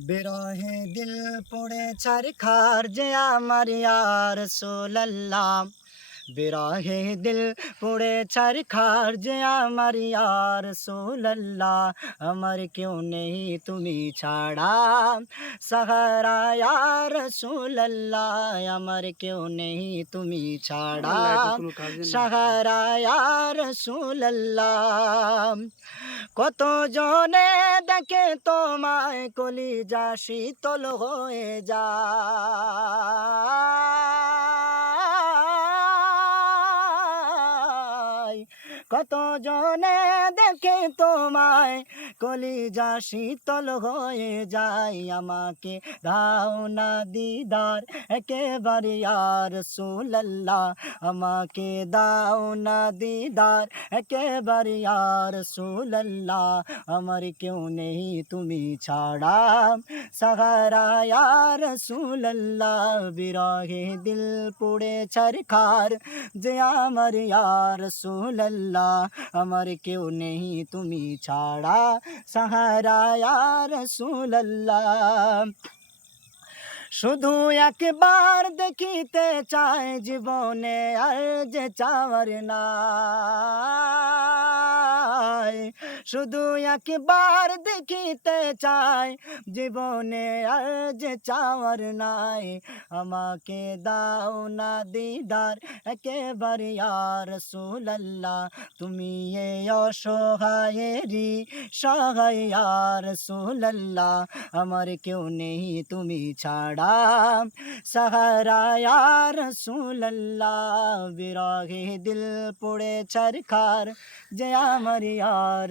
বিরহে দিল পড়ে ছার খার যে আমার ইয়ার সোল্লাম বিরহে দিল পড়ে ছার খার যে আমার ইয়ার সোল্লাহ আমার কেউ নেই তুমি ছাড়া। সাহারা ইয়ার সোল্লাহ আমার কেউ নেই তুমি ছাড়া। সাহারা ইয়ার সোল্লাহ কত জনে দেখে তোমায় কলিজা শীতল হয়ে যায়। কত জনে দেখে তোমায় কলিজা শীতল হয়ে যায়, আমাকে দাও না দিদার, একেবারে আর সুল্লাহ আমাকে দাও না দিদার, একেবারে আর সুল্লাহ আমার কেউ নেই তুমি ছাড়া। সাহারা ইয়ার সুল্লাহ বিরহে দিল পুড়ে ছারখার, যে আমার ইয়ার সুল্লাহ আমার কেউ নেই তুমি ছাড়া। সাহারা ইয়ার সুল্লাহ শুধু একবার দেখিতে চায় জীবনে আর যে চাওয়ার নাই শুধু একবার দেখিতে চাই, জীবনে আর যে চাওয়ার নাই। আমাকে দাও না দিদার, একেবারে আর সুল্লাহ তুমি এ অসহায়েরই সহায় আর সুল্লাহ আমার কেউ নেই তুমি ছাড়া। সাহারা ইয়ার সুল্লাহ বিরহে দিল পড়ে চরখার যে আমার ইয়ার